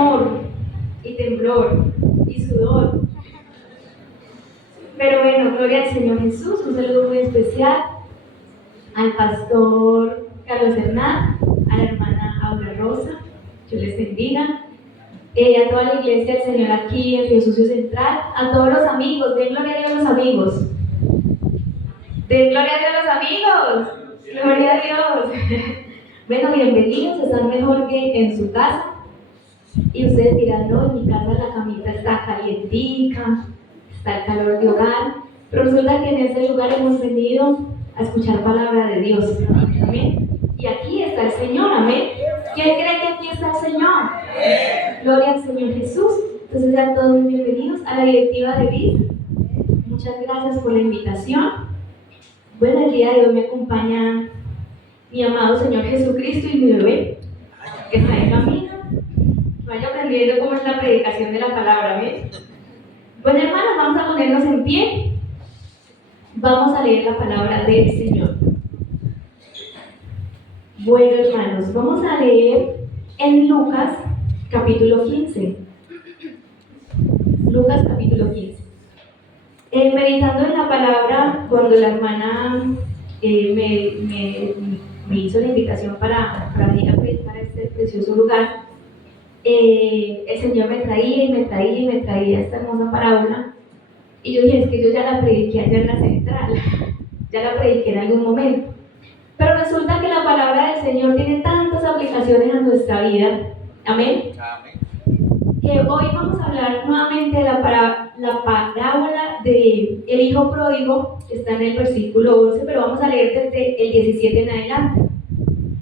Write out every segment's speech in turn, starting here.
amor y temblor y sudor. Pero bueno, gloria al Señor Jesús. Un saludo muy especial al pastor Carlos Hernán, a la hermana Aura Rosa, Dios les bendiga, a toda la iglesia del Señor aquí en Río Sucio Central, a todos los amigos. Den gloria a Dios los amigos. Den gloria a Dios los amigos. Gloria a Dios. Bueno, bienvenidos. Están mejor que en su casa. Y ustedes dirán, no, en mi casa la camita está calientica, está el calor de hogar. Pero resulta que en este lugar hemos venido a escuchar palabra de Dios. Amén. Y aquí está el Señor. Amén. ¿Quién cree que aquí está el Señor? Gloria al Señor Jesús. Entonces, sean todos bienvenidos a la directiva de vida. Muchas gracias por la invitación. Bueno, el día de hoy me acompaña mi amado Señor Jesucristo y mi bebé, que está en camino. Vaya aprendiendo cómo es la predicación de la palabra. ¿Amén? Bueno, hermanos, vamos a ponernos en pie. Vamos a leer la palabra del Señor. Bueno, hermanos, vamos a leer en Lucas capítulo 15. Lucas capítulo 15. Meditando en la palabra, cuando la hermana me hizo la invitación para ir a predicar este precioso lugar, el Señor me traía esta hermosa parábola. Y yo dije, es que yo ya la prediqué allá en la central, ya la prediqué en algún momento. Pero resulta que la palabra del Señor tiene tantas aplicaciones a nuestra vida. Amén. Que hoy vamos a hablar nuevamente de la parábola del hijo pródigo, que está en el versículo 11, pero vamos a leer desde el 17 en adelante.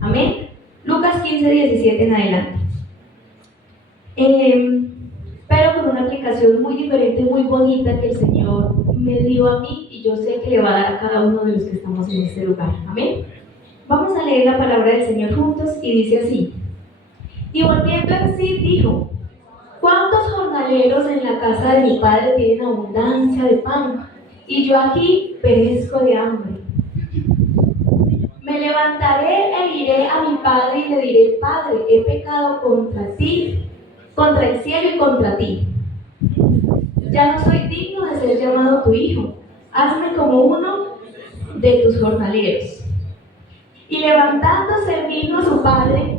Amén. Lucas 15, 17 en adelante. Pero con una aplicación muy diferente, muy bonita que el Señor me dio a mí y yo sé que le va a dar a cada uno de los que estamos en este lugar. Amén. Vamos a leer la palabra del Señor juntos y dice así: y volviendo en sí dijo: ¿cuántos jornaleros en la casa de mi padre tienen abundancia de pan? Y yo aquí perezco de hambre. Me levantaré e iré a mi padre y le diré: Padre, he pecado contra ti, contra el cielo y contra ti. Ya no soy digno de ser llamado tu hijo. Hazme como uno de tus jornaleros. Y levantándose vino su padre,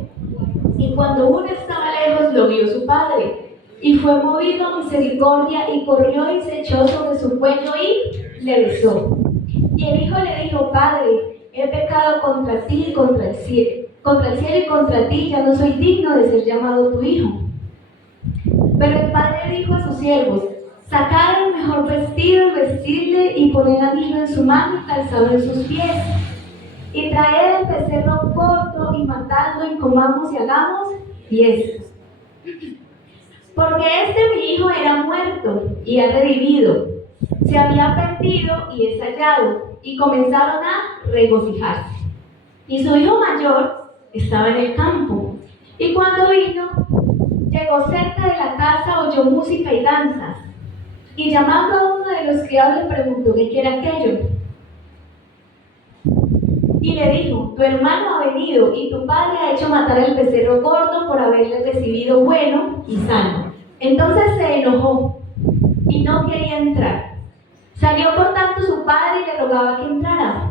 y cuando uno estaba lejos lo vio su padre, y fue movido a misericordia, y corrió y se echó sobre su cuello y le besó. Y el hijo le dijo: Padre, he pecado contra ti y contra el cielo y contra ti, ya no soy digno de ser llamado tu hijo. Pero el padre dijo a sus siervos: sacad el mejor vestido y vestidle, y poned anillo en su mano y calzado en sus pies. Y traed el becerro corto y matadlo, y comamos y hagamos fiestas. Porque mi hijo era muerto y ha revivido, se había perdido y es hallado. Y comenzaron a regocijarse. Y su hijo mayor estaba en el campo. Y cuando vino, llegó cerca de la casa, oyó música y danzas. Y llamando a uno de los criados le preguntó qué era aquello. Y le dijo: tu hermano ha venido, y tu padre ha hecho matar el becerro gordo por haberle recibido bueno y sano. Entonces se enojó y no quería entrar. Salió por tanto su padre y le rogaba que entrara.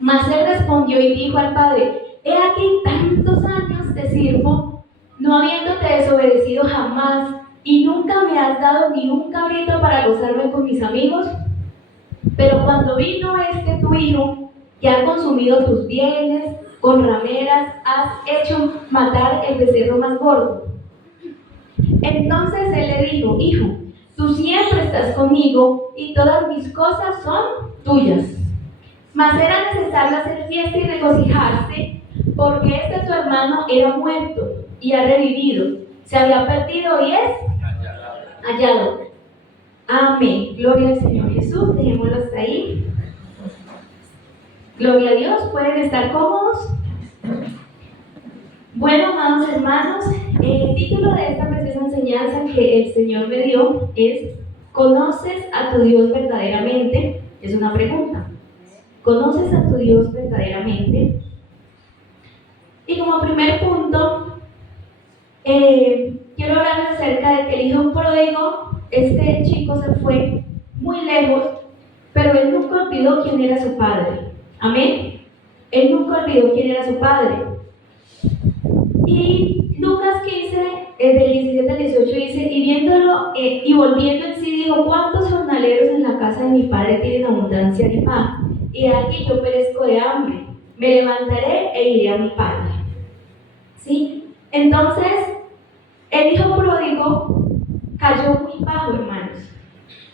Mas él respondió y dijo al padre: he aquí tantos años te sirvo, no habiéndote desobedecido jamás, y nunca me has dado ni un cabrito para gozarme con mis amigos. Pero cuando vino tu hijo, que ha consumido tus bienes, con rameras has hecho matar el becerro más gordo. Entonces él le dijo: hijo, tú siempre estás conmigo, y todas mis cosas son tuyas. Mas era necesario hacer fiesta y regocijarse, porque tu hermano era muerto y ha revivido, se había perdido y es hallado. Amén. Gloria al Señor Jesús. Dejémoslo hasta ahí. Gloria a Dios. ¿Pueden estar cómodos? Bueno, amados hermanos, el título de esta preciosa enseñanza que el Señor me dio es: ¿conoces a tu Dios verdaderamente? Es una pregunta. ¿Conoces a tu Dios verdaderamente? Y como primer punto, quiero hablar acerca de que el hijo pródigo, este chico se fue muy lejos, pero él nunca olvidó quién era su padre. Amén. Él nunca olvidó quién era su padre. Y Lucas 15, del 17 al 18 dice, y viéndolo y volviendo en sí dijo, ¿cuántos jornaleros en la casa de mi padre tienen abundancia de pan? Y aquí yo perezco de hambre. Me levantaré e iré a mi padre. ¿Sí? Entonces, el hijo pródigo cayó muy bajo, hermanos.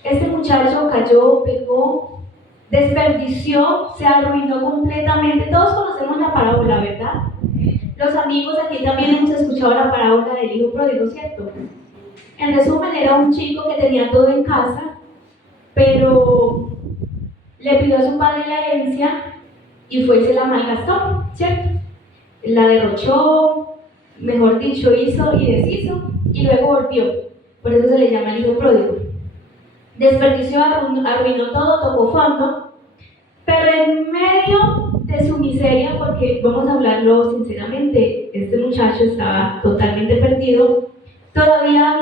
Este muchacho cayó, pecó, desperdició, se arruinó completamente. Todos conocemos la parábola, ¿verdad? Los amigos aquí también hemos escuchado la parábola del hijo pródigo, ¿cierto? En resumen, era un chico que tenía todo en casa, pero le pidió a su padre la herencia y fue y se la malgastó, ¿cierto? La derrochó, mejor dicho, hizo y deshizo, y luego volvió. Por eso se le llama el hijo pródigo. Desperdició, arruinó todo, tocó fondo, pero en medio de su miseria, porque vamos a hablarlo sinceramente, este muchacho estaba totalmente perdido, todavía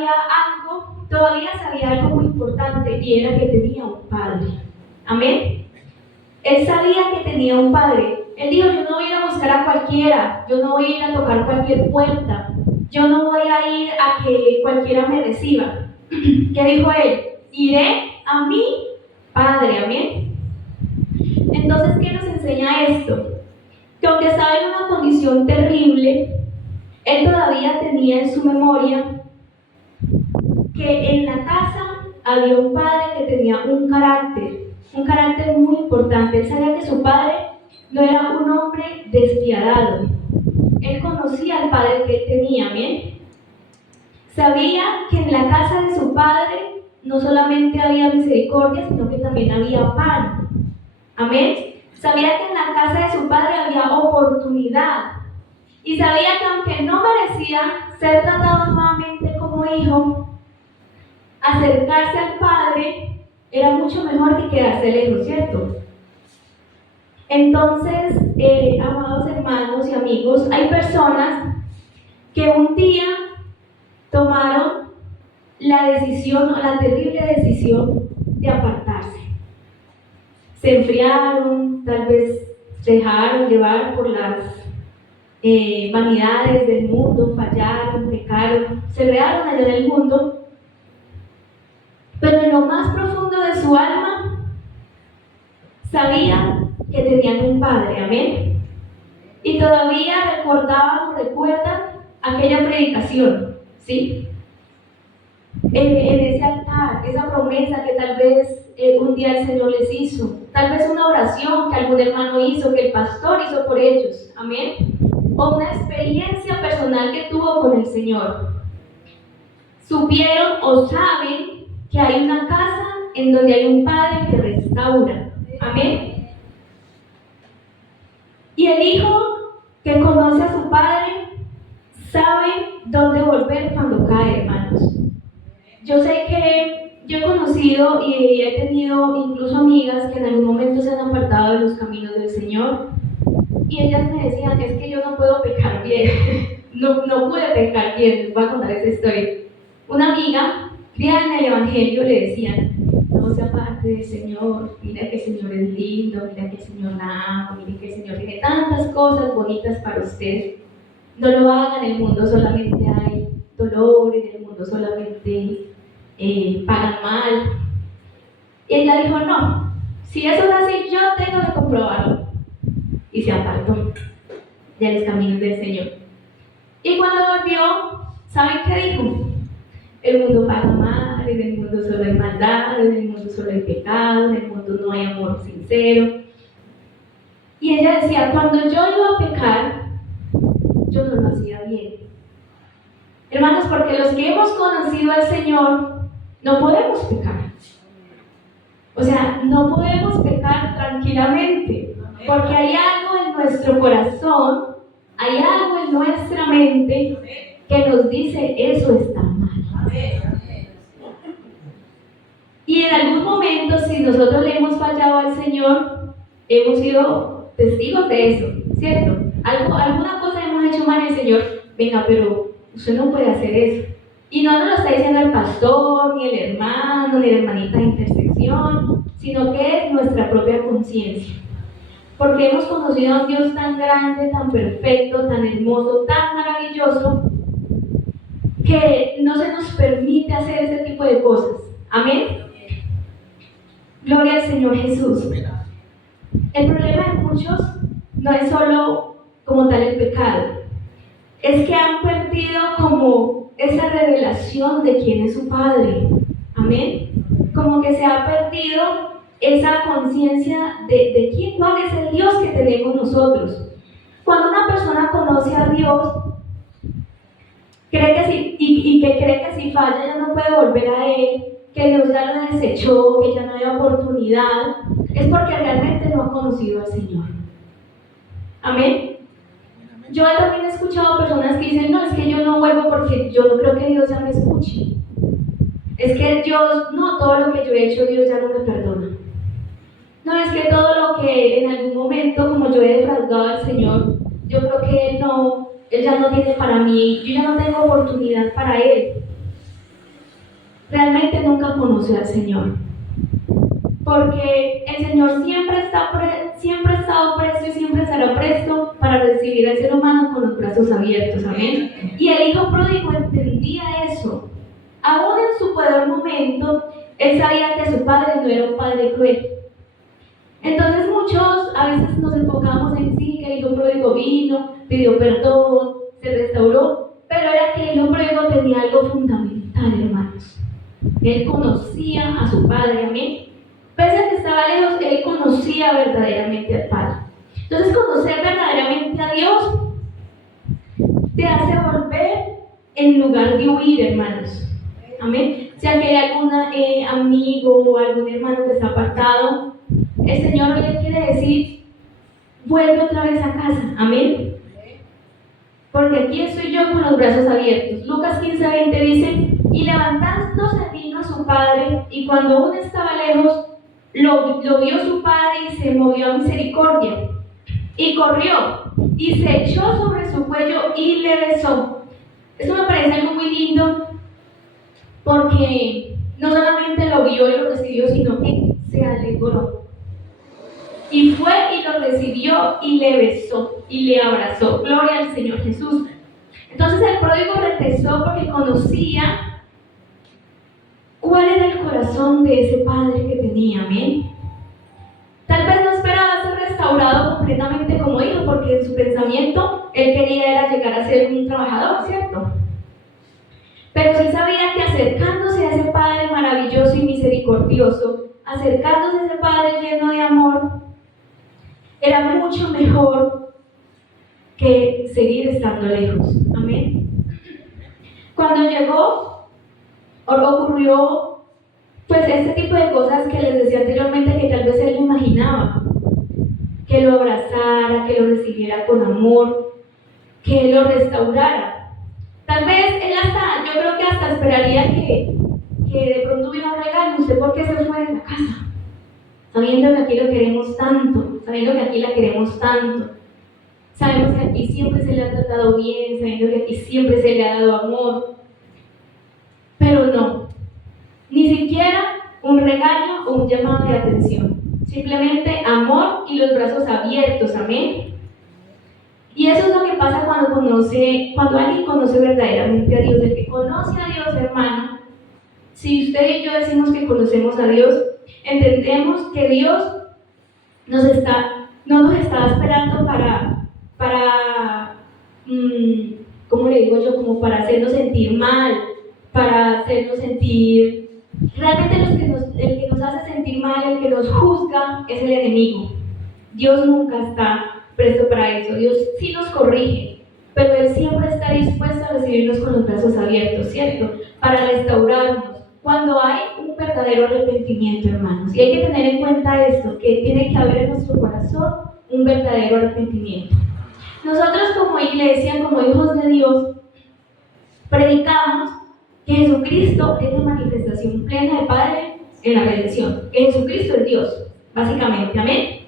sabía algo muy importante, y era que tenía un padre. Amén. Él sabía que tenía un padre. Él dijo, yo no voy a ir a buscar a cualquiera, yo no voy a ir a tocar cualquier puerta, yo no voy a ir a que cualquiera me reciba. ¿Qué dijo él? Iré a mi padre. Amén. Entonces, ¿qué nos enseña esto? Que aunque estaba en una condición terrible, él todavía tenía en su memoria que en la casa había un padre que tenía un carácter muy importante. Él sabía que su padre no era un hombre despiadado. Él conocía al padre que él tenía, ¿bien? Sabía que en la casa de su padre no solamente había misericordia, sino que también había pan. Amén. Sabía que en la casa de su padre había oportunidad. Y sabía que aunque no merecía ser tratado nuevamente como hijo, acercarse al padre era mucho mejor que quedarse lejos, ¿cierto? Entonces, amados hermanos y amigos, hay personas que un día tomaron la decisión, o la terrible decisión de apartarse. Se enfriaron, tal vez se dejaron llevar por las vanidades del mundo, fallaron, pecaron, se vearon allá en el mundo, pero en lo más profundo de su alma sabían que tenían un padre, amén. Y todavía recordaban o recuerdan aquella predicación, ¿sí? En ese altar, esa promesa que tal vez un día el Señor les hizo, tal vez una oración que algún hermano hizo, que el pastor hizo por ellos, amén, o una experiencia personal que tuvo con el Señor. Supieron o saben que hay una casa en donde hay un padre que restaura, amén. Y el hijo que conoce a su padre sabe dónde volver cuando cae, hermanos. Yo sé que yo he conocido y he tenido incluso amigas que en algún momento se han apartado de los caminos del Señor, y ellas me decían, es que yo no puedo pecar bien, no pude pecar bien. Les voy a contar esa historia. Una amiga, criada en el Evangelio, le decían, no se aparte del Señor, mira que el Señor es lindo, mira que el Señor la ama, mira que el Señor tiene tantas cosas bonitas para usted, no lo hagan, en el mundo solamente hay dolor, en el mundo solamente pagan mal. Y ella dijo, no, si eso es así, yo tengo que comprobarlo. Y se apartó de los caminos del Señor. Y cuando volvió, ¿saben qué dijo? El mundo paga mal, en el mundo solo hay maldad, en el mundo solo hay pecado, en el mundo no hay amor sincero. Y ella decía, cuando yo iba a pecar, yo no lo hacía bien. Hermanos, porque los que hemos conocido al Señor, no podemos pecar. O sea, no podemos pecar tranquilamente, porque hay algo en nuestro corazón, hay algo en nuestra mente que nos dice, eso está mal. Y en algún momento, si nosotros le hemos fallado al Señor, hemos sido testigos de eso, ¿cierto? Alguna cosa hemos hecho mal al Señor, venga, pero usted no puede hacer eso. Y no nos lo está diciendo el pastor, ni el hermano, ni la hermanita de intersección, sino que es nuestra propia conciencia. Porque hemos conocido a un Dios tan grande, tan perfecto, tan hermoso, tan maravilloso, que no se nos permite hacer ese tipo de cosas. Amén. Gloria al Señor Jesús. El problema de muchos no es solo como tal el pecado, es que han perdido como esa revelación de quién es su Padre. Amén. Como que se ha perdido esa conciencia de quién, cuál es el Dios que tenemos nosotros. Cuando una persona conoce a Dios, cree que y que cree que si falla ya no puede volver a Él, que Dios ya lo desechó, que ya no hay oportunidad, es porque realmente no ha conocido al Señor. Amén. Yo también he escuchado personas que dicen, no, es que yo no vuelvo porque yo no creo que Dios ya me escuche. Es que Dios, no, todo lo que yo he hecho, Dios ya no me perdona. No, es que todo lo que en algún momento, como yo he defraudado al Señor, yo creo que Él ya no tiene para mí, yo ya no tengo oportunidad para Él. Realmente nunca conoció al Señor. Porque el Señor siempre ha estado presto y siempre estará presto para recibir al ser humano con los brazos abiertos. Amén. Y el hijo pródigo entendía eso. Aún en su peor momento, él sabía que su padre no era un padre cruel. Entonces muchos a veces nos enfocamos en sí, que el hijo pródigo vino, pidió perdón, se restauró, pero era que el hijo pródigo tenía algo fundamental, hermanos. Él conocía a su padre, amén. Pese a que estaba lejos, él conocía verdaderamente al Padre. Entonces, conocer verdaderamente a Dios te hace volver en lugar de huir, hermanos. Amén. Si aquí hay algún amigo o algún hermano que está apartado, el Señor hoy le quiere decir, vuelve otra vez a casa. Amén. Porque aquí estoy yo con los brazos abiertos. Lucas 15:20 dice, y levantándose vino a su padre, y cuando aún estaba lejos, lo vio su padre y se movió a misericordia. Y corrió, y se echó sobre su cuello y le besó. Eso me parece algo muy lindo, porque no solamente lo vio y lo recibió, sino que se alegró. Y fue y lo recibió y le besó y le abrazó. Gloria al Señor Jesús. Entonces el pródigo regresó porque conocía cuál era el corazón de ese padre que tenía. Amén. Tal vez no esperaba ser restaurado completamente como hijo, porque en su pensamiento él quería era llegar a ser un trabajador, ¿cierto? Pero sí sabía que acercándose a ese padre maravilloso y misericordioso, acercándose a ese padre lleno de amor, era mucho mejor que seguir estando lejos. Amén. Cuando llegó, ocurrió pues este tipo de cosas que les decía anteriormente, que tal vez él no imaginaba. Que lo abrazara, que lo recibiera con amor, que lo restaurara. Tal vez él yo creo que hasta esperaría que de pronto hubiera un regalo. ¿Usted por qué se fue de la casa? Sabiendo que aquí lo queremos tanto, sabiendo que aquí la queremos tanto. Sabemos que aquí siempre se le ha tratado bien, sabiendo que aquí siempre se le ha dado amor. Pero no, ni siquiera un regaño o un llamado de atención. Simplemente amor y los brazos abiertos. Amén. Y eso es lo que pasa cuando alguien conoce verdaderamente a Dios. El que conoce a Dios, hermano, si usted y yo decimos que conocemos a Dios, entendemos que Dios no nos está esperando ¿cómo le digo yo? Como para hacernos sentir mal, para hacernos sentir... Realmente el que nos hace sentir mal, el que nos juzga, es el enemigo. Dios nunca está presto para eso. Dios sí nos corrige, pero Él siempre está dispuesto a recibirnos con los brazos abiertos, ¿cierto? Para restaurarnos, cuando hay un verdadero arrepentimiento, hermanos. Y hay que tener en cuenta esto, que tiene que haber en nuestro corazón un verdadero arrepentimiento. Nosotros como iglesia, como hijos de Dios, predicamos que Jesucristo es la manifestación plena del Padre en la redención, que Jesucristo es Dios, básicamente. Amén.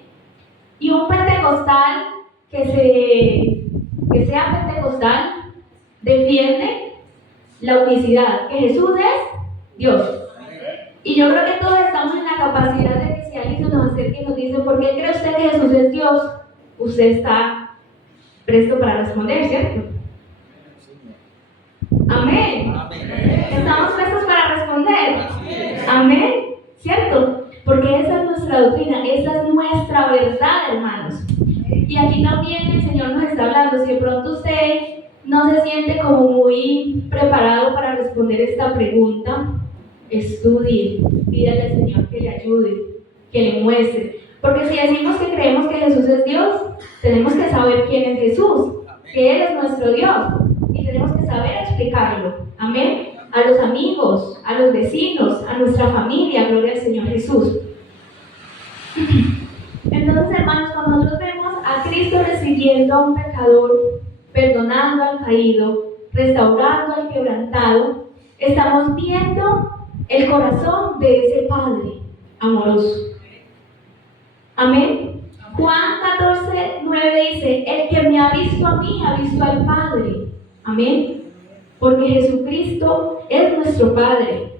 Y un pentecostal que sea pentecostal defiende la unicidad, que Jesús es Dios. Y yo creo que todos estamos en la capacidad de que si alguien se nos acerca y nos dice, ¿por qué cree usted que Jesús es Dios? Usted está presto para responder, ¿cierto? Amén. ¿Estamos prestos para responder? Amén. ¿Cierto? Porque esa es nuestra doctrina, esa es nuestra verdad, hermanos. Y aquí también el Señor nos está hablando. Si de pronto usted no se siente como muy preparado para responder esta pregunta, estudie, pídale al Señor que le ayude, que le muestre. Porque si decimos que creemos que Jesús es Dios, tenemos que saber quién es Jesús, que Él es nuestro Dios, y tenemos que saber explicarlo. Amén. A los amigos, a los vecinos, a nuestra familia, gloria al Señor Jesús. Entonces, hermanos, cuando nosotros vemos a Cristo recibiendo a un pecador, perdonando al caído, restaurando al quebrantado, estamos viendo el corazón de ese Padre amoroso. Amén. Juan 14:9 dice, el que me ha visto a mí, ha visto al Padre. Amén. Porque Jesucristo es nuestro Padre.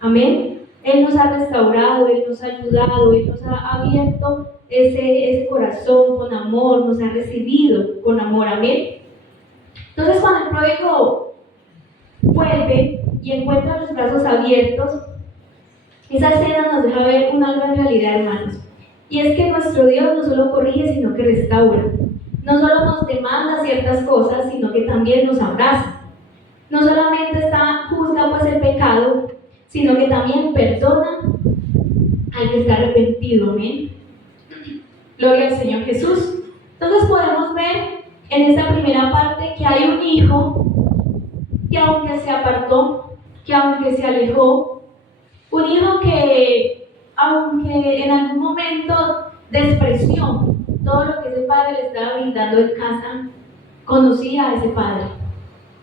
Amén. Él nos ha restaurado, Él nos ha ayudado, Él nos ha abierto ese corazón con amor, nos ha recibido con amor. Amén. Entonces, cuando el pródigo vuelve y encuentra los brazos abiertos, esa escena nos deja ver una gran realidad, hermanos. Y es que nuestro Dios no solo corrige, sino que restaura. No solo nos demanda ciertas cosas, sino que también nos abraza. No solamente juzga pues el pecado, sino que también perdona al que está arrepentido. Amén. Gloria al Señor Jesús. Entonces podemos ver en esta primera parte que hay un hijo que aunque se apartó, que aunque se alejó, un hijo que aunque en algún momento despreció todo lo que ese padre le estaba brindando en casa, conocía a ese padre.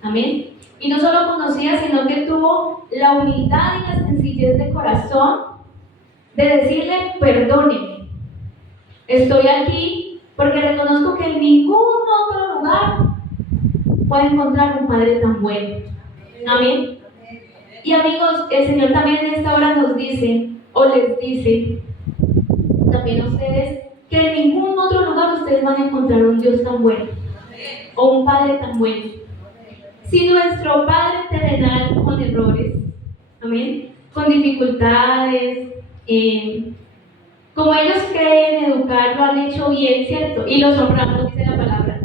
Amén. Y no solo conocía, sino que tuvo la humildad y la sencillez de corazón de decirle, perdóneme, estoy aquí porque reconozco que en ningún otro lugar puedo encontrar un Padre tan bueno. Amén. Y amigos, el Señor también en esta hora nos dice, o les dice también a ustedes, que en ningún otro lugar ustedes van a encontrar un Dios tan bueno, o un Padre tan bueno. Si nuestro Padre terrenal con errores, amén, con dificultades, como ellos creen educar, lo han hecho bien, ¿cierto? Y los honramos, dice la palabra.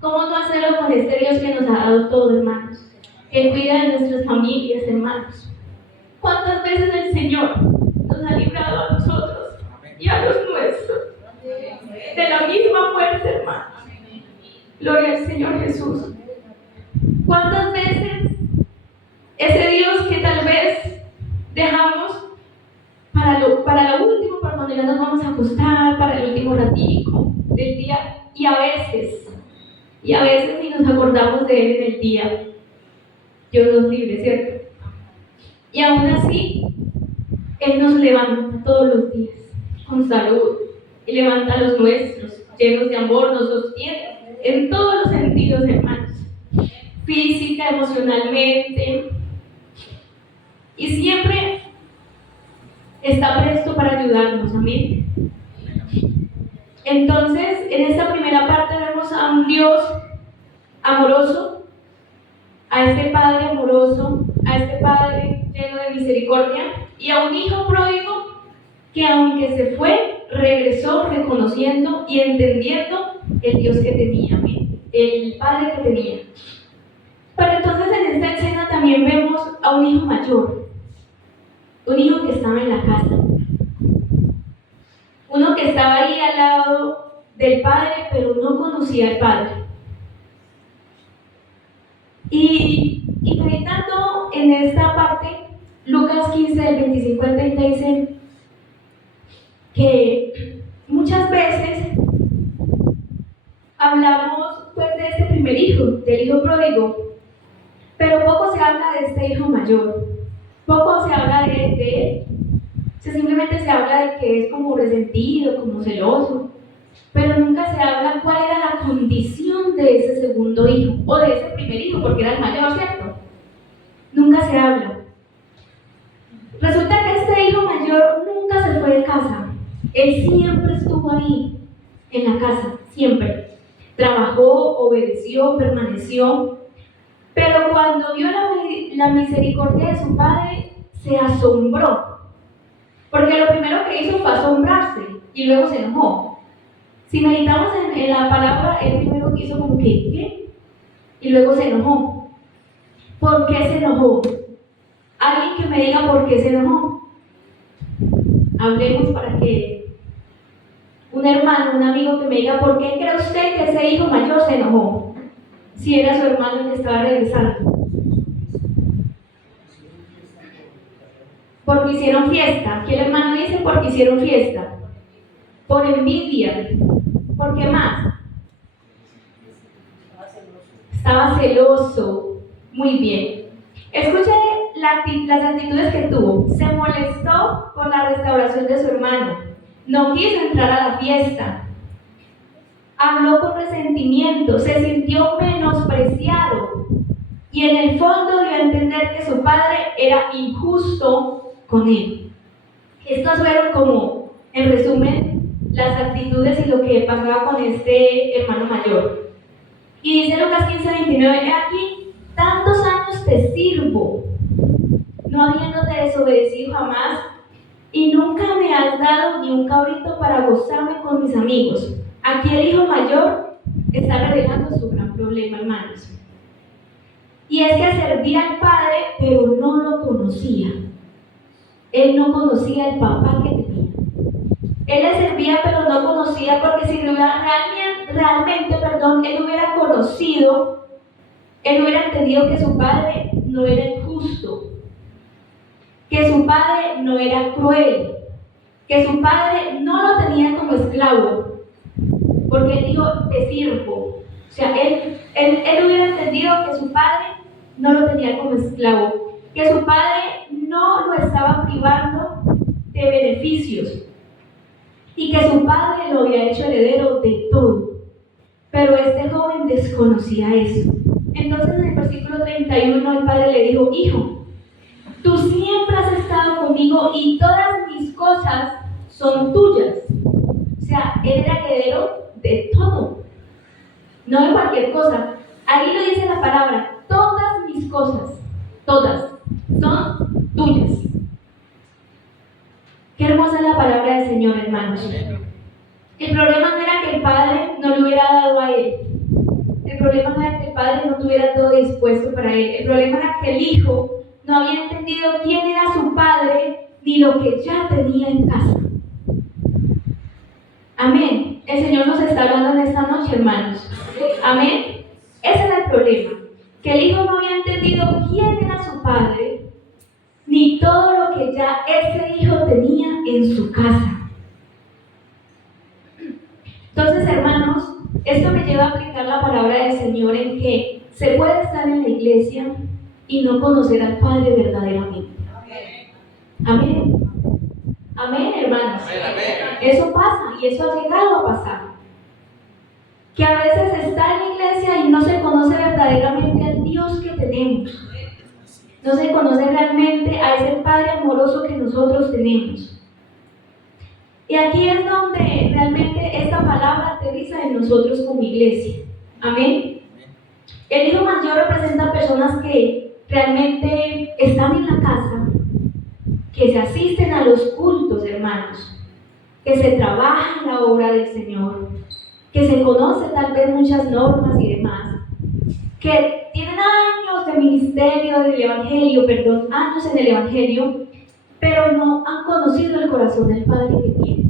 ¿Cómo no hacerlo con este Dios que nos ha dado todo, hermanos? Que cuida de nuestras familias, hermanos. ¿Cuántas veces el Señor nos ha librado a nosotros y a los nuestros de la misma muerte, hermanos? Gloria al Señor Jesús. ¿Cuántas veces ese Dios que tal vez dejamos para lo último, para cuando ya nos vamos a acostar, para el último ratico del día, y a veces ni nos acordamos de Él en el día? Dios nos libre, ¿cierto? Y aún así, Él nos levanta todos los días con salud y levanta a los nuestros, llenos de amor, nos sostiene en todos los sentidos, hermanos, física, emocionalmente, y siempre está presto para ayudarnos. Amén. Entonces, en esta primera parte vemos a un Dios amoroso, a este Padre amoroso, a este Padre lleno de misericordia, y a un hijo pródigo que aunque se fue, regresó reconociendo y entendiendo el Dios que tenía, amén, el Padre que tenía. Pero entonces en esta escena también vemos a un hijo mayor, un hijo que estaba en la casa, uno que estaba ahí al lado del Padre, pero no conocía al Padre. Y meditando en esta parte, Lucas 15, del 25 al 30 dice que muchas veces hablamos pues de este primer hijo, del hijo pródigo, pero poco se habla de este hijo mayor, poco se habla de él. Simplemente se habla de que es como resentido, como celoso, pero nunca se habla cuál era la condición de ese segundo hijo, o de ese primer hijo, porque era el mayor, ¿cierto? Nunca se habla. Resulta que este hijo mayor nunca se fue de casa. Él siempre estuvo ahí, en la casa, siempre. Trabajó, obedeció, permaneció. Pero cuando vio la misericordia de su padre, se asombró. Porque lo primero que hizo fue asombrarse y luego se enojó. Si meditamos en la palabra, él primero hizo como que, ¿qué? Y luego se enojó. ¿Por qué se enojó? Alguien que me diga por qué se enojó. Hablemos para que un hermano, un amigo que me diga por qué cree usted que ese hijo mayor se enojó, si era su hermano el que estaba regresando. Porque hicieron fiesta. Aquí el hermano dice porque hicieron fiesta. Por envidia. ¿Por qué más? Estaba celoso. Muy bien. Escuche las actitudes que tuvo. Se molestó por la restauración de su hermano. No quiso entrar a la fiesta. Habló con resentimiento. Se sintió menospreciado. Y en el fondo dio a entender que su padre era injusto con él. Estas fueron como, en resumen, las actitudes y lo que pasaba con este hermano mayor. Y dice Lucas 15:29, he aquí, tantos años te sirvo, no habiéndote desobedecido jamás, y nunca me has dado ni un cabrito para gozarme con mis amigos. Aquí el hijo mayor está revelando su gran problema, hermanos. Y es que servía al padre, pero no lo conocía. Él no conocía el papá que tenía. Él le servía, pero no conocía, porque si realmente, él hubiera conocido, él hubiera entendido que su padre no era injusto, que su padre no era cruel, que su padre no lo tenía como esclavo, porque él dijo, te sirvo. O sea, él hubiera entendido que su padre no lo tenía como esclavo, que su padre no lo estaba privando de beneficios y que su padre lo había hecho heredero de todo. Pero este joven desconocía eso. Entonces en el versículo 31 el padre le dijo, hijo, tú siempre has estado conmigo y todas mis cosas son tuyas. O sea, él era heredero de todo, no de cualquier cosa. Ahí lo dice la palabra, todas mis cosas, todas, son tuyas. Qué hermosa es la palabra del Señor, hermanos. El problema no era que el padre no le hubiera dado a él. El problema no era que el padre no tuviera todo dispuesto para él. El problema era que el hijo no había entendido quién era su padre ni lo que ya tenía en casa. Amén. El Señor nos está hablando en esta noche, hermanos. Amén. Ese era el problema. Que el hijo no había entendido quién era su padre ni todo lo que ya ese hijo tenía en su casa. Entonces, hermanos, esto me lleva a aplicar la palabra del Señor en que se puede estar en la iglesia y no conocer al Padre verdaderamente. Amén. Amén, hermanos. Eso pasa y eso ha llegado a pasar. Que a veces está en la iglesia y no se conoce verdaderamente al Dios que tenemos. No se conoce realmente a ese Padre amoroso que nosotros tenemos. Y aquí es donde realmente esta palabra aterriza en nosotros como iglesia. Amén. El hijo mayor representa personas que realmente están en la casa, que se asisten a los cultos, hermanos, que se trabaja en la obra del Señor, que se conoce tal vez muchas normas y demás, que tienen años de ministerio del Evangelio, años en el Evangelio, pero no han conocido el corazón del Padre que tienen.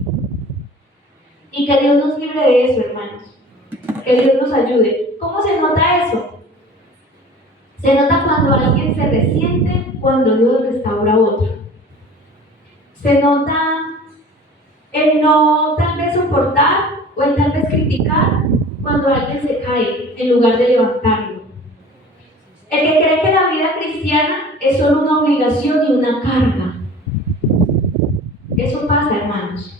Y que Dios nos libre de eso, hermanos. Que Dios nos ayude. ¿Cómo se nota eso? Se nota cuando alguien se resiente, cuando Dios restaura a otro. Se nota el no tal vez soportar o el tal vez criticar cuando alguien se cae en lugar de levantarlo. El que cree que la vida cristiana es solo una obligación y una carga. Eso pasa, hermanos.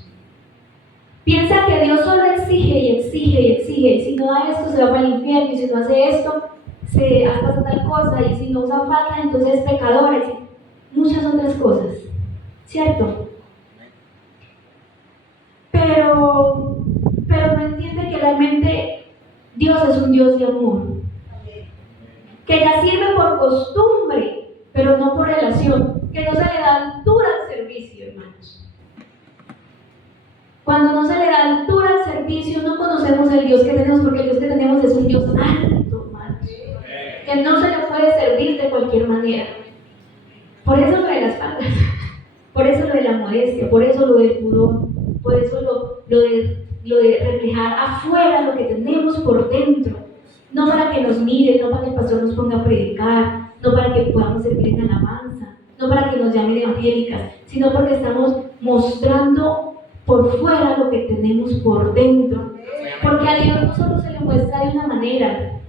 Piensa que Dios solo exige y exige y exige, y si no da esto se va para el infierno, y si no hace esto se pasa tal cosa, y si no usa falda entonces es pecador, y muchas otras cosas, ¿cierto? Pero no entiende que realmente Dios es un Dios de amor, que ya sirve por costumbre, pero no por relación, que no se le da altura al servicio, hermanos. Cuando no se le da altura al servicio, no conocemos el Dios que tenemos, porque el Dios que tenemos es un Dios alto, hermanos, que no se le puede servir de cualquier manera. Por eso lo de las faldas, por eso lo de la modestia, por eso lo del pudor, por eso lo de reflejar afuera lo que tenemos por dentro. No para que nos miren, no para que el pastor nos ponga a predicar, no para que podamos servir en alabanza, no para que nos llamen evangélicas, sino porque estamos mostrando por fuera lo que tenemos por dentro. Porque a Dios no solo se le muestra de una manera.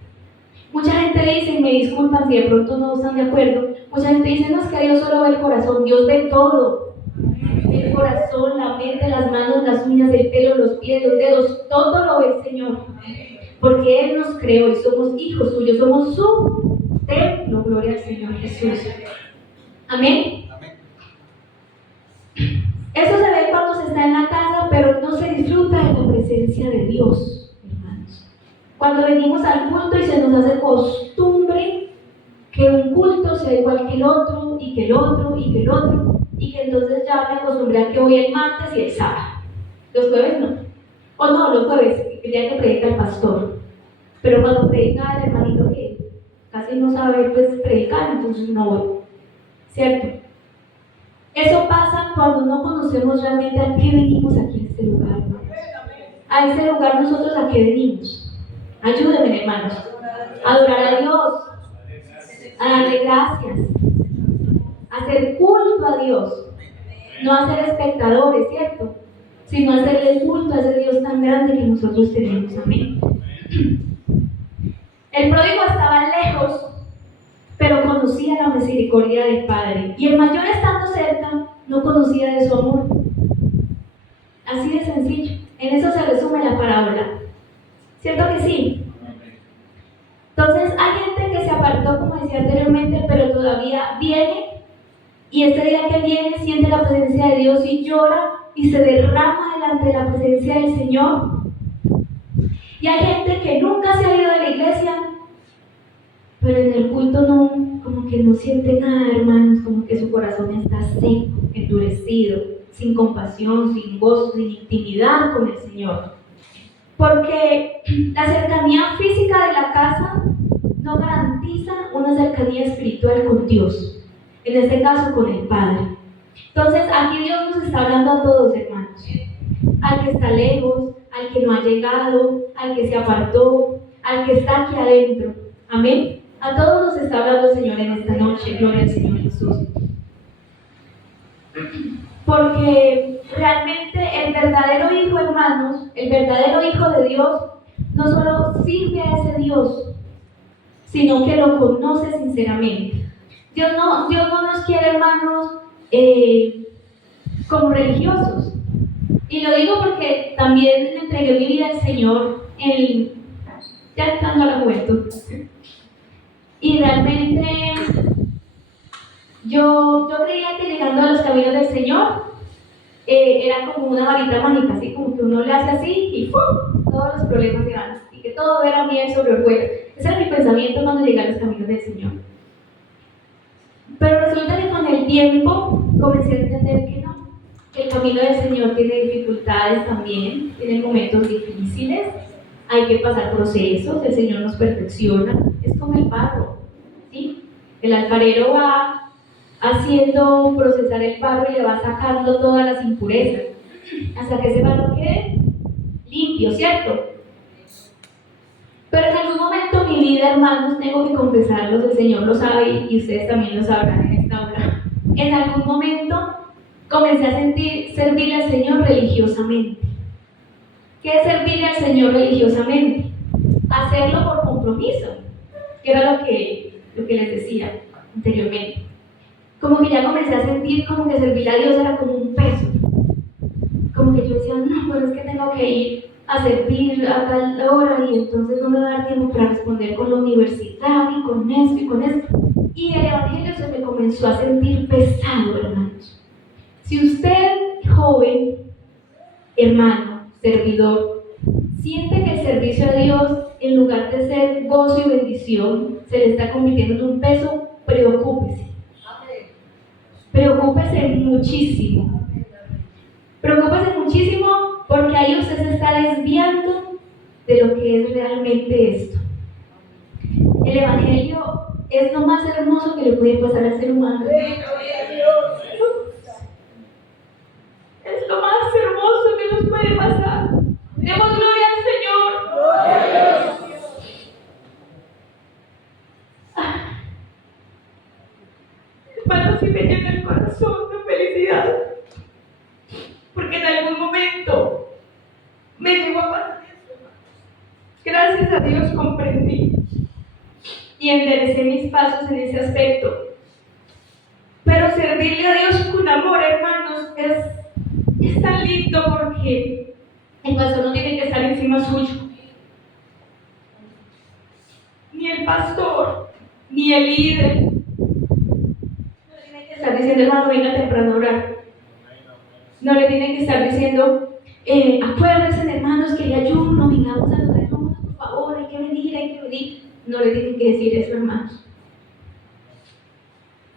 Mucha gente dice, y me disculpan si de pronto no están de acuerdo, mucha gente dice, no, es que Dios solo ve el corazón. Dios ve todo. Ve el corazón, la mente, las manos, las uñas, el pelo, los pies, los dedos, todo lo ve el Señor. Porque Él nos creó y somos hijos suyos, somos su templo, gloria al Señor Jesús. Amén. Eso se ve cuando se está en la casa, pero no se disfruta de la presencia de Dios, hermanos. Cuando venimos al culto y se nos hace costumbre que un culto sea igual que el otro, y que el otro, y que el otro, y que entonces ya me acostumbré a que voy el martes y el sábado. Los jueves no. O no, los jueves, el día que predica el pastor. Pero cuando predica el hermanito que casi no sabe pues predicar, entonces no voy. ¿Cierto? Eso pasa cuando no conocemos realmente a qué venimos aquí a este lugar, hermanos. A este lugar nosotros a qué venimos. Ayúdenme, hermanos. A adorar a Dios, a darle gracias, a hacer culto a Dios, no a ser espectadores, ¿cierto? Sino a hacerle culto a ese Dios tan grande que nosotros tenemos. Amén. El pródigo estaba lejos, pero conocía la misericordia del Padre. Y el mayor, estando cerca, no conocía de su amor. Así de sencillo. En eso se resume la parábola. ¿Cierto que sí? Entonces hay gente que se apartó, como decía anteriormente, pero todavía viene. Y este día que viene siente la presencia de Dios y llora y se derrama delante de la presencia del Señor. Y hay gente que nunca se ha ido de la iglesia, pero en el culto no, como que no siente nada, hermanos, como que su corazón está seco, endurecido, sin compasión, sin gozo, sin intimidad con el Señor. Porque la cercanía física de la casa no garantiza una cercanía espiritual con Dios, en este caso con el Padre. Entonces aquí Dios nos está hablando a todos, hermanos, al que está lejos, al que no ha llegado, al que se apartó, al que está aquí adentro. Amén. A todos nos está hablando el Señor en esta noche, gloria al Señor Jesús. Porque realmente el verdadero hijo, hermanos, el verdadero hijo de Dios, no solo sirve a ese Dios, sino que lo conoce sinceramente. Dios no nos quiere, hermanos, como religiosos. Y lo digo porque también le entregué mi vida al Señor ya entrando a la juventud. Y realmente yo creía que llegando a los caminos del Señor era como una varita mágica, así como que uno le hace así y ¡pum!, todos los problemas se van, y que todo era miel sobre hojuelas. Ese era mi pensamiento cuando llegué a los caminos del Señor. Pero resulta que con el tiempo comencé a entender que no, que el camino del Señor tiene dificultades también, tiene momentos difíciles, hay que pasar procesos, el Señor nos perfecciona, es como el barro, ¿sí? El alfarero va haciendo procesar el barro y le va sacando todas las impurezas, hasta que ese barro quede limpio, ¿cierto? Pero en algún momento de mi vida, hermanos, tengo que confesarlos, el Señor lo sabe y ustedes también lo sabrán en esta hora. En algún momento comencé a servirle al Señor religiosamente. ¿Qué es servirle al Señor religiosamente? Hacerlo por compromiso, que era lo que les decía anteriormente. Como que ya comencé a sentir como que servirle a Dios era como un peso. como que yo decía, no, pero es que tengo que ir a servir a tal hora y entonces no me va a dar tiempo para responder con la universidad y con esto y con esto. Y el evangelio se me comenzó a sentir pesado, hermanos. Si usted, joven, hermano, servidor, siente que el servicio a Dios, en lugar de ser gozo y bendición, se le está convirtiendo en un peso, preocúpese. Preocúpese muchísimo. Preocúpese muchísimo porque ahí usted se está desviando de lo que es realmente esto. El evangelio es lo más hermoso que le puede pasar al ser humano. Es lo más hermoso que nos puede pasar. Demos gloria al Señor. Hermano, si me llena el corazón de felicidad, porque en algún momento me llegó a pasar esto. Gracias a Dios comprendí y enderecé mis pasos en ese aspecto. Pero servirle a Dios con amor, hermanos, es tan lindo porque el pastor no tiene que estar encima suyo. Ni el pastor, ni el líder. No le tienen que estar diciendo, hermano, venga temprano a orar. No le tienen que estar diciendo, acuérdense, hermanos, que hay ayuno, vengamos a los ayunos, por favor, hay que venir. No le tienen que decir eso, hermanos.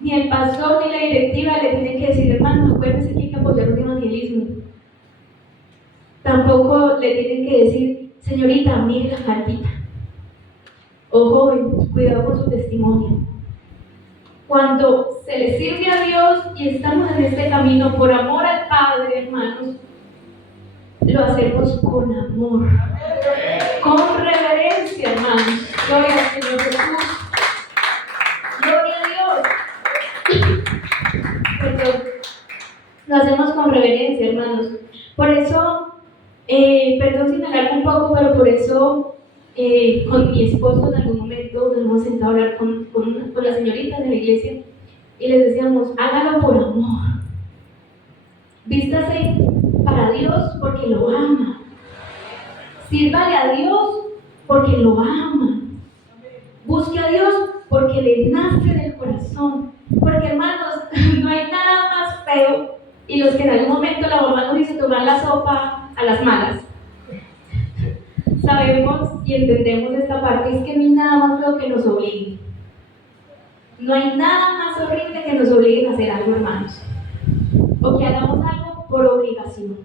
Ni el pastor ni la directiva le tienen que decir, hermanos, acuérdense que hay que apoyar un evangelismo. Tampoco le tienen que decir, señorita, mire la faldita. O joven, cuidado con su testimonio. Cuando se le sirve a Dios y estamos en este camino por amor al Padre, hermanos, lo hacemos con amor, con reverencia, hermanos. Gloria al Señor Jesús. Gloria a Dios. Perdón. Lo hacemos con reverencia, hermanos. Por eso, perdón si me alargo un poco, pero por eso con mi esposo en algún momento nos hemos sentado a hablar con las señoritas de la iglesia y les decíamos, hágalo por amor. Vístase para Dios porque lo ama. Sírvale a Dios porque lo ama. Busque a Dios porque le nace del corazón. Porque, hermanos, no hay nada más feo, y los que en algún momento la mamá nos hizo tomar la sopa a las malas, sabemos y entendemos esta parte, es que no hay nada más feo que nos obliguen. No hay nada más horrible que nos obliguen a hacer algo, hermanos, o que hagamos algo por obligación.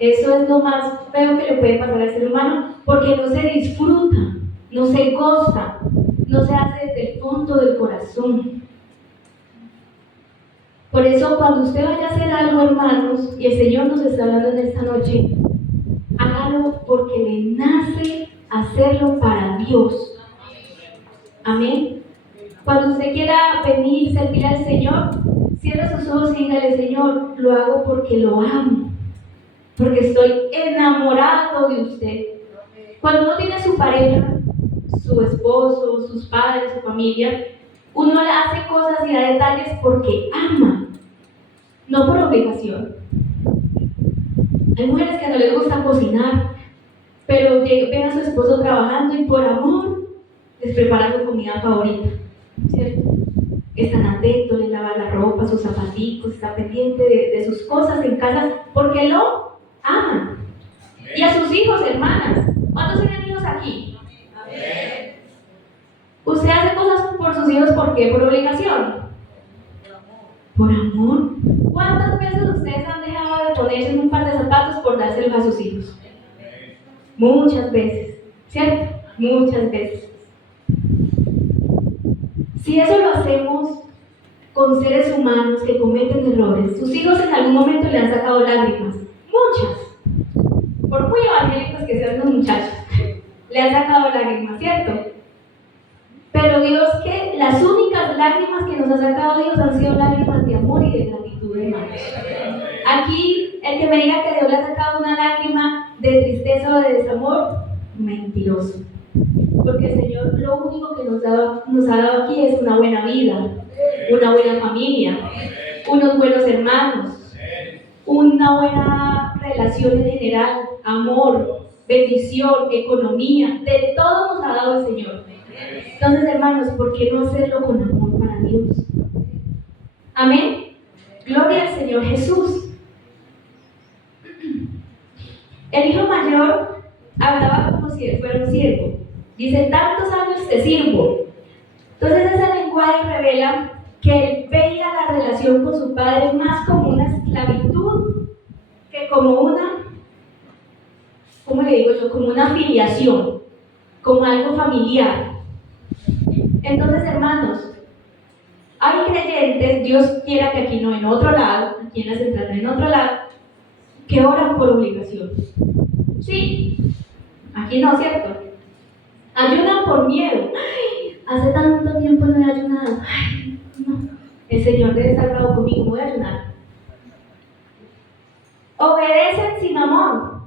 Eso es lo más feo que le puede pasar al ser humano, porque no se disfruta, no se goza, no se hace desde el fondo del corazón. Por eso, cuando usted vaya a hacer algo, hermanos, y el Señor nos está hablando en esta noche, hágalo porque le nace hacerlo para Dios. Amén. Cuando usted quiera venir, servir al Señor, cierre sus ojos y dígale, Señor, lo hago porque lo amo, porque estoy enamorado de usted. Cuando uno tiene su pareja, su esposo, sus padres, su familia, uno le hace cosas y da detalles porque ama, no por obligación. Hay mujeres que no les gusta cocinar, pero ven a su esposo trabajando y por amor les prepara su comida favorita, ¿cierto? Están atentos, les lava la ropa, sus zapaticos, está pendiente de sus cosas en casa porque lo aman. Y a sus hijos, hermanas, ¿cuántos tienen hijos aquí? Amén. ¿Usted hace cosas por sus hijos por qué? ¿Por obligación? Por amor. ¿Cuántas veces ustedes han dejado de ponerse un par de zapatos por dárselos a sus hijos? Muchas veces, ¿cierto? Muchas veces. Si eso lo hacemos con seres humanos que cometen errores, sus hijos en algún momento le han sacado lágrimas, muchas, por muy evangélicos que sean los muchachos, le han sacado lágrimas, ¿cierto? Pero Dios, que las únicas lágrimas que nos ha sacado Dios han sido lágrimas de amor y de gratitud, hermanos. Aquí, el que me diga que Dios le ha sacado una lágrima de tristeza o de desamor, mentiroso. Porque el Señor lo único que nos ha dado aquí es una buena vida, una buena familia, unos buenos hermanos. una buena relación en general, amor, bendición, economía, de todo nos ha dado el Señor. Entonces, hermanos, ¿por qué no hacerlo con amor para Dios? Amén. Gloria al Señor Jesús. El hijo mayor hablaba como si él fuera un siervo. Dice, tantos años te sirvo. Entonces ese lenguaje revela que él veía la relación con su padre más como una esclavitud que como una, ¿cómo le digo yo? Como una filiación, como algo familiar. Entonces, hermanos, hay creyentes, Dios quiera que aquí no, en otro lado, aquí en la central, en otro lado, que oran por obligación. Sí, aquí no, ¿cierto? Ayunan por miedo. Ay, hace tanto tiempo no he ayunado. Ay, no, el Señor debe estar bravo conmigo, voy a ayunar. Obedecen sin amor,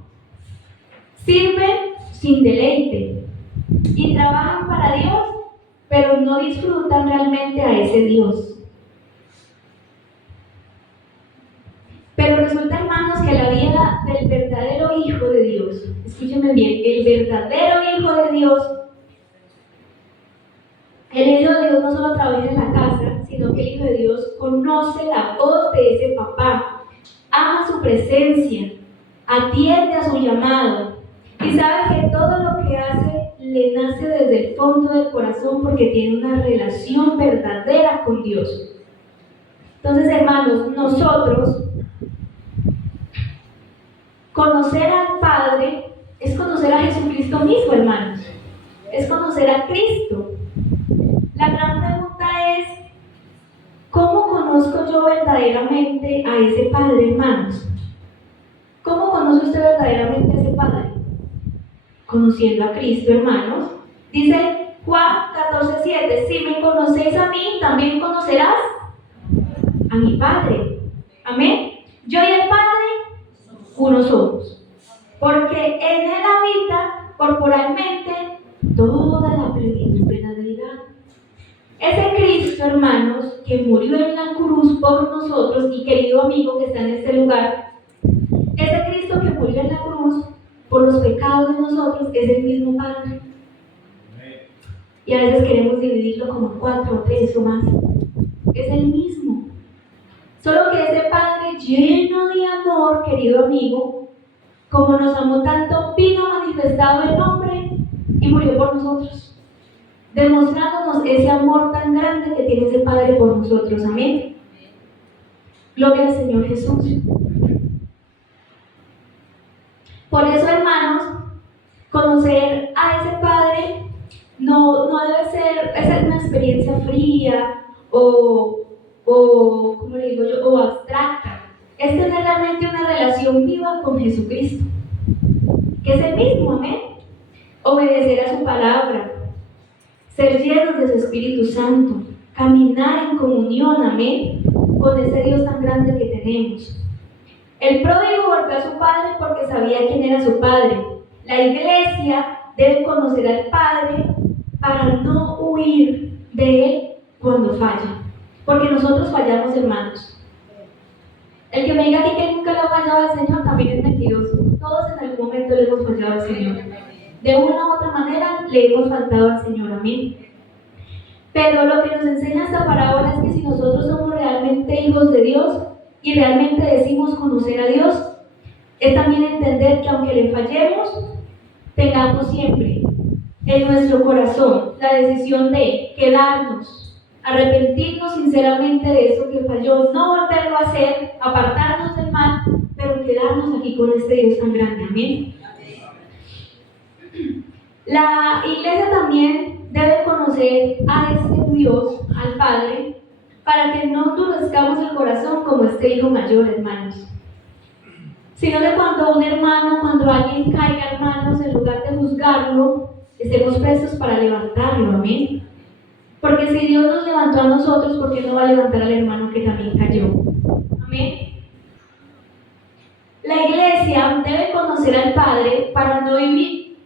sirven sin deleite y trabajan para Dios, pero no disfrutan realmente a ese Dios. Pero resulta, hermanos, que la vida del verdadero Hijo de Dios, escúchenme bien, el verdadero Hijo de Dios, el Hijo de Dios no solo trabaja en la casa, sino que el Hijo de Dios conoce la voz de ese papá, ama su presencia, atiende a su llamado y sabe que todo lo que hace le nace desde el fondo del corazón porque tiene una relación verdadera con Dios. Entonces, hermanos, nosotros conocer al Padre es conocer a Jesucristo mismo, hermanos. Es conocer a Cristo. La gran pregunta es, ¿cómo conozco yo verdaderamente a ese Padre, hermanos? ¿Cómo conoce usted verdaderamente a ese Padre? Conociendo a Cristo, hermanos. Dice Juan 14:7, si me conocéis a mí, también conocerás a mi Padre. Amén. Yo y el Padre, uno somos. Porque en él habita corporalmente toda la plenitud de la deidad. Ese Cristo, hermanos, que murió en la cruz por nosotros, y querido amigo que está en este lugar, ese Cristo que murió en la cruz por los pecados de nosotros es el mismo Padre. Y a veces queremos dividirlo como 4 o 3 o más. Es el mismo. Solo que ese Padre lleno de amor, querido amigo, como nos amó tanto, vino manifestado en hombre y murió por nosotros, demostrándonos ese amor tan grande que tiene ese Padre por nosotros. Amén. Gloria al Señor Jesús. Por eso, hermanos, conocer a ese Padre no debe ser, esa es una experiencia fría o ¿cómo le digo yo? O abstracta. Es tener realmente una relación viva con Jesucristo, que es el mismo, amén. Obedecer a su palabra, ser llenos de su Espíritu Santo, caminar en comunión, amén, con ese Dios tan grande que tenemos. El pródigo volvió a su padre porque sabía quién era su padre. La iglesia debe conocer al Padre para no huir de él cuando falla. Porque nosotros fallamos, hermanos. El que me diga aquí que nunca le ha fallado al Señor también es mentiroso. Todos en algún momento le hemos fallado al Señor. De una u otra manera le hemos faltado al Señor, amén. Pero lo que nos enseña esta parábola es que si nosotros somos realmente hijos de Dios y realmente decimos conocer a Dios, es también entender que aunque le fallemos, tengamos siempre en nuestro corazón la decisión de quedarnos, arrepentirnos sinceramente de eso que falló, no volverlo a hacer, apartarnos del mal, pero quedarnos aquí con este Dios tan grande. Amén. La iglesia también debe conocer a este Dios, al Padre, para que no endurezcamos el corazón como este hijo mayor, hermanos. Sino que cuando alguien caiga, hermanos, en lugar de juzgarlo, estemos prestos para levantarlo, amén. Porque si Dios nos levantó a nosotros, ¿por qué no va a levantar al hermano que también cayó? Amén. La iglesia debe conocer al Padre para no vivir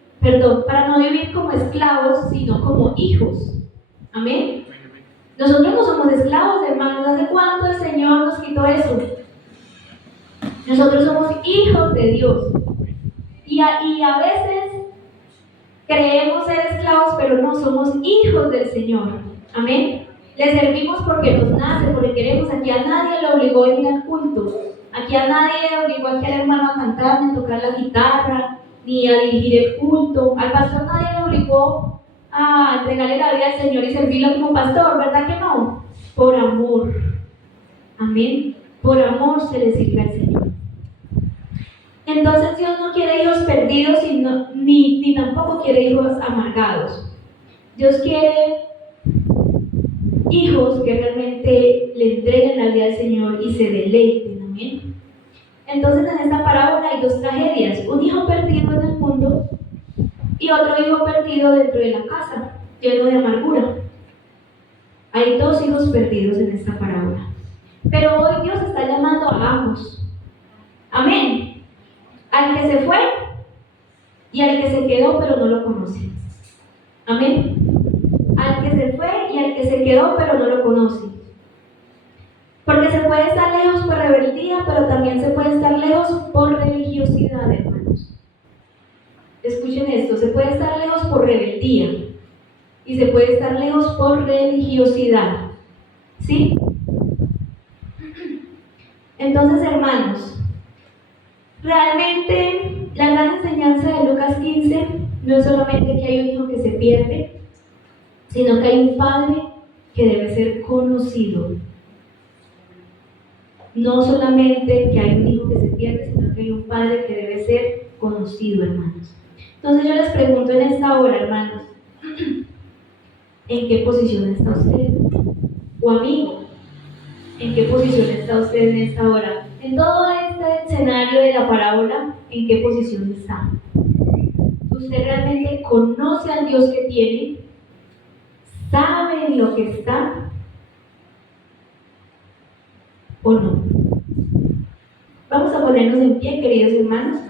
como esclavos, sino como hijos. Amén. Nosotros no somos esclavos, hermanos. ¿Hace cuánto el Señor nos quitó eso? Nosotros somos hijos de Dios. Y a veces creemos ser esclavos, pero no, somos hijos del Señor. Amén. Le servimos porque nos nace, porque queremos. Aquí a nadie le obligó a ir al culto. Aquí a nadie le obligó a que al hermano a cantar, ni a tocar la guitarra, ni a dirigir el culto. Al pastor nadie le obligó a entregarle la vida al Señor y servirlo como pastor, ¿verdad que no? Por amor. Amén. Por amor se le sirve al Señor. Entonces Dios no quiere hijos perdidos ni tampoco quiere hijos amargados. Dios quiere hijos que realmente le entreguen la vida al Señor y se deleiten. Amén. Entonces en esta parábola hay dos tragedias: un hijo perdido en el mundo y otro hijo perdido dentro de la casa, lleno de amargura. Hay dos hijos perdidos en esta parábola. Pero hoy Dios está llamando a ambos. Amén. Al que se fue y al que se quedó pero no lo conoce. Amén. Al que se fue y al que se quedó pero no lo conoce. Porque se puede estar lejos por rebeldía, pero también se puede estar lejos por religiosidad, hermanos. Escuchen esto: se puede estar lejos por rebeldía y se puede estar lejos por religiosidad. ¿Sí? Entonces, hermanos, realmente la gran enseñanza de Lucas 15 no es solamente que hay un hijo que se pierde, sino que hay un padre que debe ser conocido. No solamente que hay un hijo que se pierde, sino que hay un padre que debe ser conocido, hermanos. Entonces yo les pregunto en esta hora, hermanos, ¿en qué posición está usted? O amigo, ¿en qué posición está usted en esta hora? En todo este escenario de la parábola, ¿en qué posición está? ¿Usted realmente conoce al Dios que tiene? ¿Sabe en lo que está? ¿O no? Vamos a ponernos en pie, queridos hermanos.